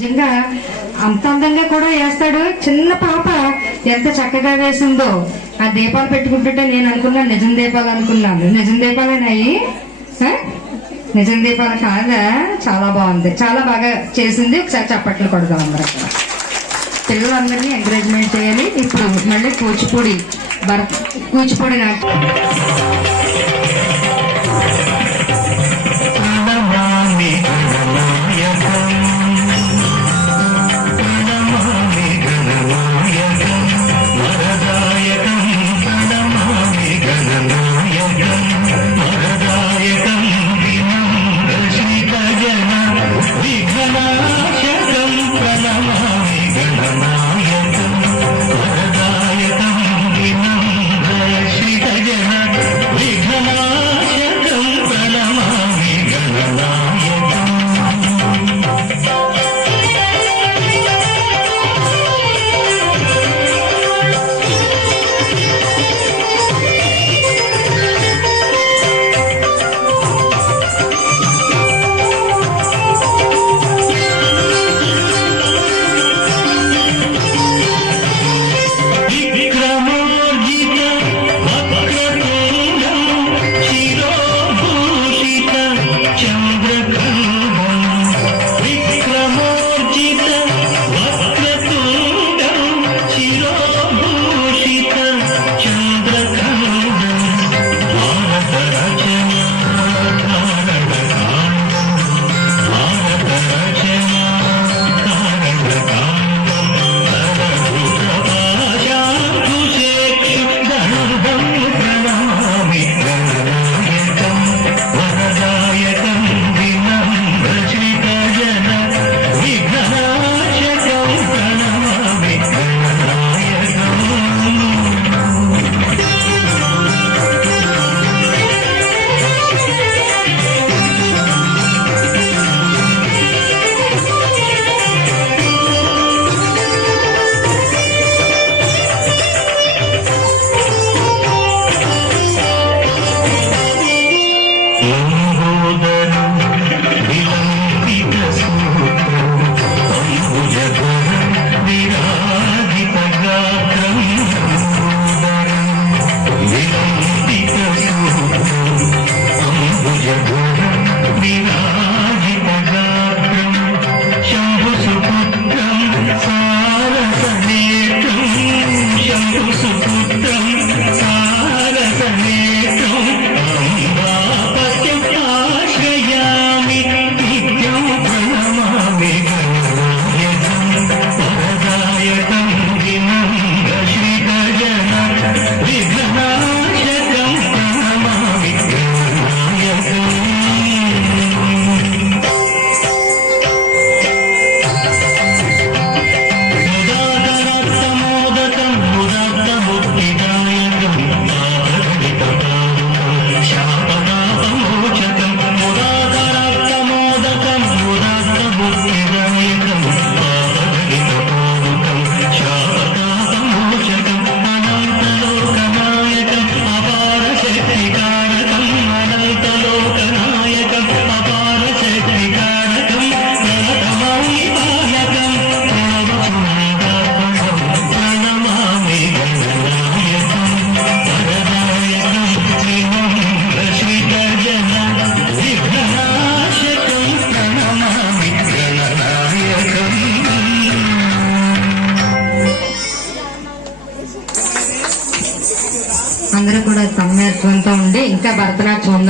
నిజంగా అంత అందంగా కూడా వేస్తాడు. చిన్న పాప ఎంత చక్కగా వేసిందో. ఆ దీపాలు పెట్టుకుంటుంటే నేను అనుకున్నాను నిజం దీపాలు అనుకున్నాను. నిజం దీపాలేనాయి? నిజం దీపాలు కాదా? చాలా బాగుంది. చాలా బాగా చేసింది. ఒకసారి చప్పట్లు కొడదాం అందరూ పిల్లలందరినీ ఎంకరేజ్మెంట్ చేయాలి. ఇప్పుడు మళ్ళీ కూచిపూడి భరత్ కూచిపూడి నాకు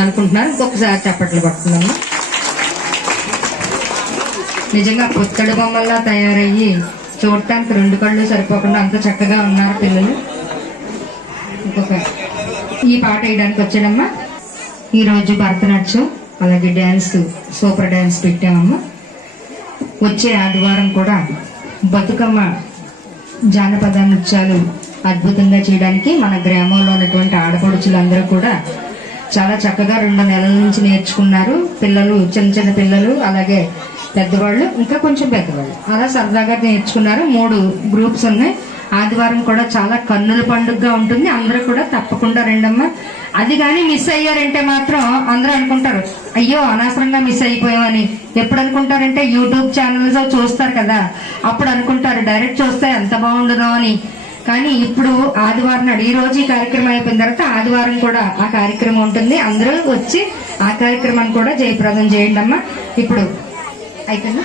భరతనాట్యం ఉందనుకుంటున్నారు ఇంకొకసారి చప్పట్లు పడుతున్నాము నిజంగా పుత్తడి బొమ్మల్లా తయారయ్యి చూడటానికి రెండు కళ్ళు సరిపోకుండా అంత చక్కగా ఉన్నారు పిల్లలు. ఇంకొక ఈ పాట వేయడానికి వచ్చాడమ్మా. ఈరోజు భరతనాట్యం అలాగే డ్యాన్స్ సూపర్ డ్యాన్స్ పెట్టామమ్మా. వచ్చే ఆదివారం కూడా బతుకమ్మ జానపద నృత్యాలు అద్భుతంగా చేయడానికి మన గ్రామంలో ఉన్నటువంటి ఆడపడుచులందరూ కూడా చాలా చక్కగా రెండు నెలల నుంచి నేర్చుకున్నారు. పిల్లలు చిన్న చిన్న పిల్లలు అలాగే పెద్దవాళ్ళు ఇంకా కొంచెం పెద్దవాళ్ళు. అలా సరదాగా నేర్చుకున్నారు. మూడు గ్రూప్స్ ఉన్నాయి. ఆదివారం కూడా చాలా కన్నుల పండుగగా ఉంటుంది. అందరూ కూడా తప్పకుండా రండమ్మా. అది కానీ మిస్ అయ్యారంటే మాత్రం అందరూ అనుకుంటారు అయ్యో అనవసరంగా మిస్ అయిపోయామని ఎప్పుడు అనుకుంటారంటే యూట్యూబ్ ఛానల్స్ చూస్తారు కదా. అప్పుడు అనుకుంటారు డైరెక్ట్ చూస్తే ఎంత బాగుండదో అని. కానీ ఇప్పుడు ఆదివారం నాడు ఈ రోజు ఈ కార్యక్రమం అయిపోయిన తర్వాత ఆదివారం కూడా ఆ కార్యక్రమం ఉంటుంది. అందరూ వచ్చి ఆ కార్యక్రమాన్ని కూడా జయప్రదం చేయండి అమ్మా. ఇప్పుడు అయిపోయిందా?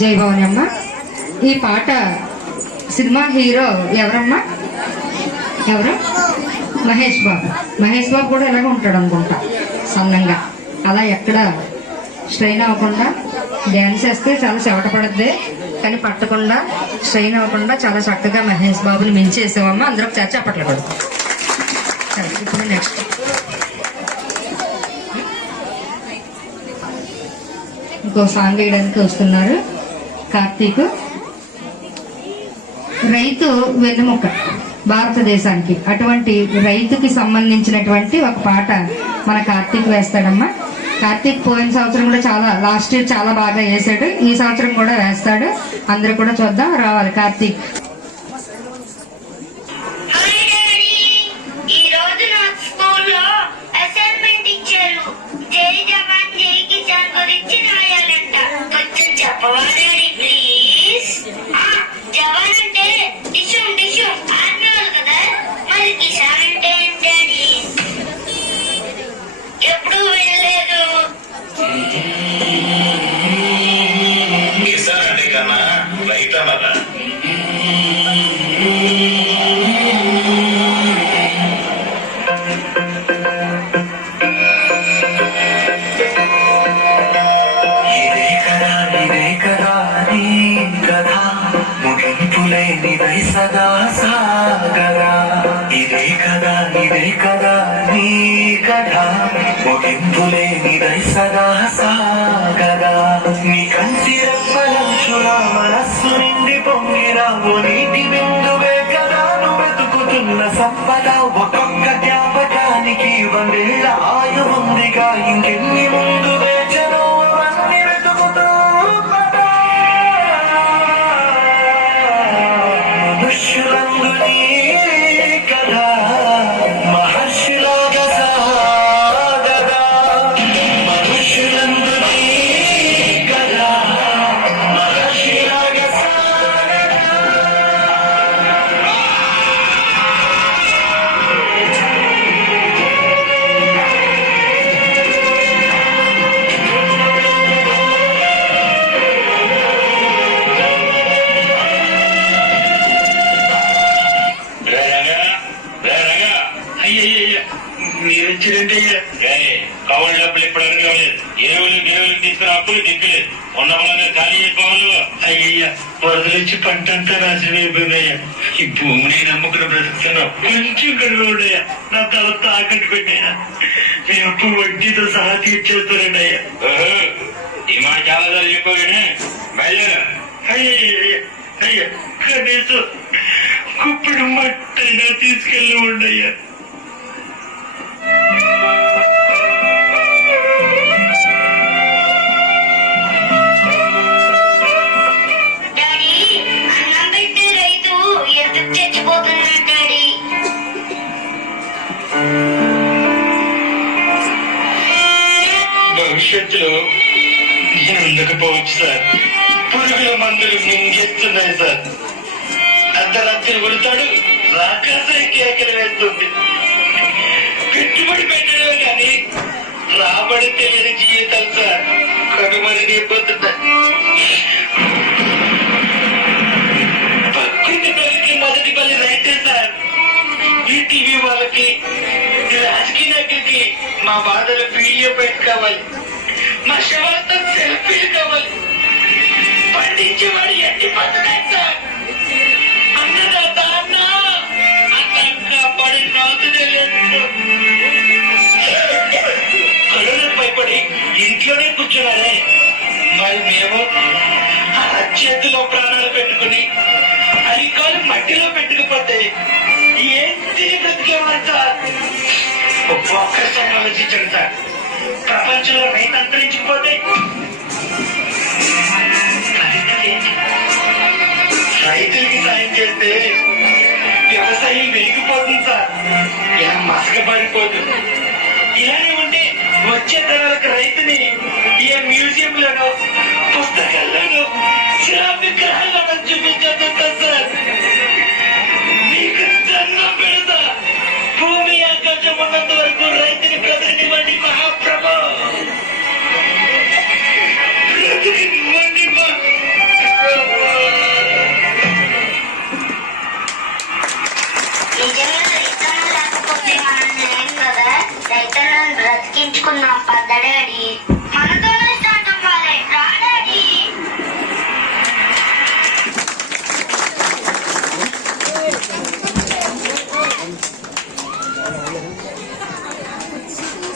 జై భవాని అమ్మ ఈ పాట సినిమా హీరో ఎవరమ్మా? ఎవరు? మహేష్ బాబు. మహేష్ బాబు కూడా ఇలాగ ఉంటాడు అనుకుంటా సన్నంగా. అలా ఎక్కడ స్ట్రెయిన్ అవ్వకుండా డ్యాన్స్ వేస్తే చాలా చెమట పడుద్ది కానీ పట్టకుండా స్ట్రెయిన్ అవ్వకుండా చాలా చక్కగా మహేష్ బాబుని మించేసావమ్మా. అందరూ ఒకసారి చెప్పట్లు కూడా ఇప్పుడు నెక్స్ట్ ఇంకో సాంగ్ వేయడానికి వస్తున్నారు. కార్తీక్. రైతు వెన్నెముక భారతదేశానికి. అటువంటి రైతుకి సంబంధించినటువంటి ఒక పాట మన కార్తీక్ వేస్తాడమ్మా. కార్తీక్ పోయిన సంవత్సరం కూడా చాలా లాస్ట్ ఇయర్ చాలా బాగా వేసాడు. ఈ సంవత్సరం కూడా వేస్తాడు. అందరూ కూడా చూద్దాం రావాలి. కార్తీక్ ముగింపులేనిదై సదా సాగరా నీ కంటి రెప్పలంచులా మనస్సు నిండి పొంగిరావు నీటి బిందువే కదా నువ్వు వెతుకుతున్న సంపద. ఒక కొంచెం కడుగుండయ్యా నా తల తాకట్టు పెట్టాయా మీ అప్పు వడ్డీతో సహా తీర్చేస్తారండి అయ్యా. ఈ మాట చాలా సార్లు చెప్పాగానే బయలుదేరా. అయ్యయ్య అయ్యా కనీసం కుప్పుడు మట్టైనా తీసుకెళ్ళి ఉండయ్యా భవిష్యత్తులో నేను ఉండకపోవచ్చు సార్ పురుగుల మందులు మింగేస్తున్నాయి సార్ అర్ధరాత్రి ఉడతాడు రాకాసే కేకలు వేస్తుంది పెట్టుబడి పెట్టడమే కానీ రాబడి తెలియని జీవితాలు సార్ కనుమరుగైపోతున్నాయి ప్రకృతి బలికి మొదటి బలి రైతే సార్ ఈ టీవీ వాళ్ళకి రాజకీయ నాయకులకి మా బాధలు వీడియో పెట్టుకోవాలి మా శవాలతో సెల్ఫీలు కావాలి. పండించేవాడు ఎట్టి పద్ధతి సార్. అన్నదాత అన్న అక్క పడి నవ్వుతూనే లేదు కరోనా భయపడి ఇంట్లోనే కూర్చున్నారే. మరి మేము ఆ చేతిలో ప్రాణాలు పెట్టుకుని అరికాలు మట్టిలో పెట్టుకుపోతే ఏం తిరిగి బ్రతికేవారు సార్? ఒక్కసారి ఆలోచించండి సార్. ప్రపంచంలో రైతు అంతరించిపోతే రైతులకి సాయం చేస్తే వ్యవసాయం వెలిగిపోతుంది సార్. ఇలా మసకబడిపోతుంది. ఇలానే ఉంటే వచ్చే తరాలకు రైతుని ఏ మ్యూజియంలోనో పుస్తకాల్లోనో శిలా విగ్రహాల్లోనో చూపించేద్దా సార్.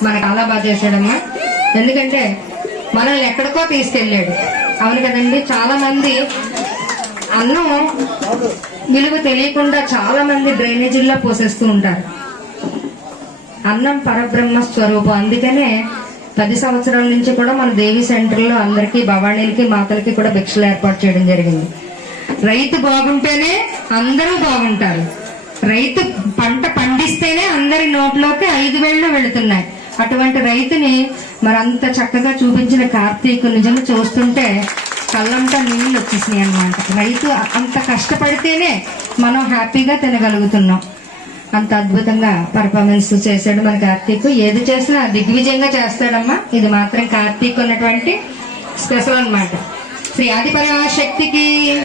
మనకు చాలా బాగా చేశాడమ్మా. ఎందుకంటే మనల్ని ఎక్కడికో తీసుకెళ్ళాడు. అవును కదండి? చాలా మంది అన్నం విలువ తెలియకుండా చాలా మంది డ్రైనేజీల్లో పోసేస్తూ ఉంటారు. అన్నం పరబ్రహ్మ స్వరూపం. అందుకనే పది సంవత్సరాల నుంచి కూడా మన దేవి సెంటర్లో అందరికీ భవానీలకి మాతలకి కూడా భిక్షలు ఏర్పాటు చేయడం జరిగింది. రైతు బాగుంటేనే అందరూ బాగుంటారు. రైతు పంట పండిస్తేనే అందరి నోట్లోకి ఐదు వేళ్ళు వెళుతున్నాయి. అటువంటి రైతుని మరి అంత చక్కగా చూపించిన కార్తీక్ నిజంగా చూస్తుంటే కళ్ళంతా నీళ్ళు వచ్చేసినాయి అన్నమాట. రైతు అంత కష్టపడితేనే మనం హ్యాపీగా తినగలుగుతున్నాం. అంత అద్భుతంగా పర్ఫార్మెన్స్ చేశాడు మన కార్తీక్. ఏది చేసినా దిగ్విజయంగా చేస్తాడమ్మా. ఇది మాత్రం కార్తీక్ ఉన్నటువంటి స్పెషల్ అన్నమాట. శ్రీ ఆదిపరాశక్తికి